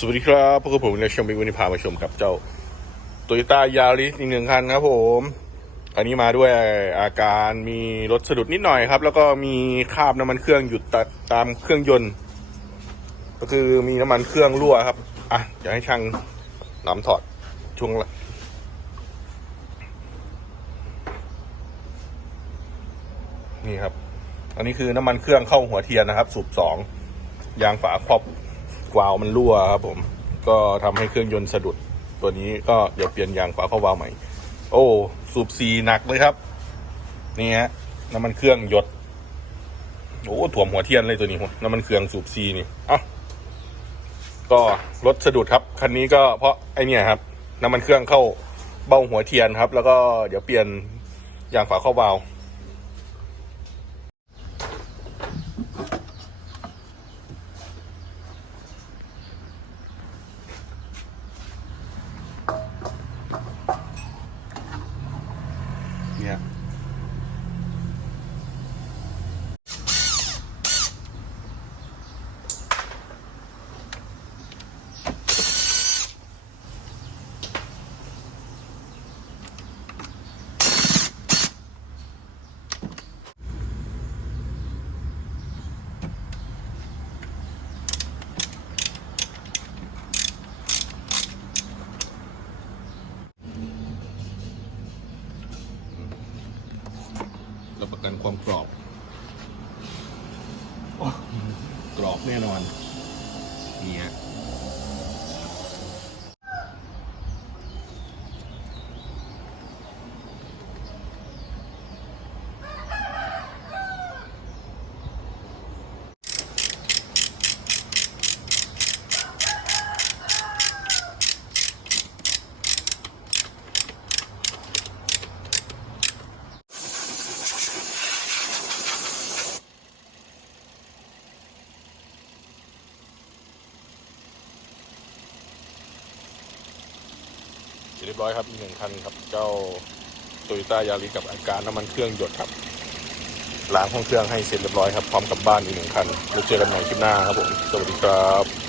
สวัสดีครับพวกผมในชมบิวันนี้พามาชมกับเจ้าโตโยต้ายาริสอีกหนึ่งคันครับผมอันนี้มาด้วยอาการมีรถสะดุดนิดหน่อยครับ แล้วก็มีคราบน้ำมันเครื่องหยุดตัดตามเครื่องยนต์ ก็คือมีน้ำมันเครื่องรั่วครับอะเดี๋ยวให้ช่างน้ำถอดช่วงละนี่ครับ อันนี้คือน้ำมันเครื่องเข้าหัวเทียนนะครับ สูบสองยางฝาครอบ วาล์วมันรั่วครับผม ก็ทำให้เครื่องยนต์สะดุด ตัวนี้ก็เดี๋ยวเปลี่ยนยางฝาครอบวาล์วใหม่ โอ้ สูบซีหนักเลยครับ นี่ฮะน้ำมันเครื่องหยด โอ้ถ่วมหัวเทียนเลยตัวนี้น้ำมันเครื่องสูบซีนี่อ้าก็รถสะดุดครับ คันนี้ก็เพราะไอเนี่ยครับ น้ำมันเครื่องเข้าเบ้าหัวเทียนครับ แล้วก็เดี๋ยวเปลี่ยนยางฝาครอบวาล์ว เประกันความกรอบโอ้กรอบแน่นอนนี่ฮะ เสร็จเรียบร้อยครับอีกหนึ่งคันครับ เจ้าโตโยต้ายาริกับอาการน้ำมันเครื่องหยดครับล้างห้องเครื่องให้เสร็จเรียบร้อยครับพร้อมกลับบ้านอีกหนึ่งคันแล้วเจอกันใหม่คลิปหน้าครับผมสวัสดีครับ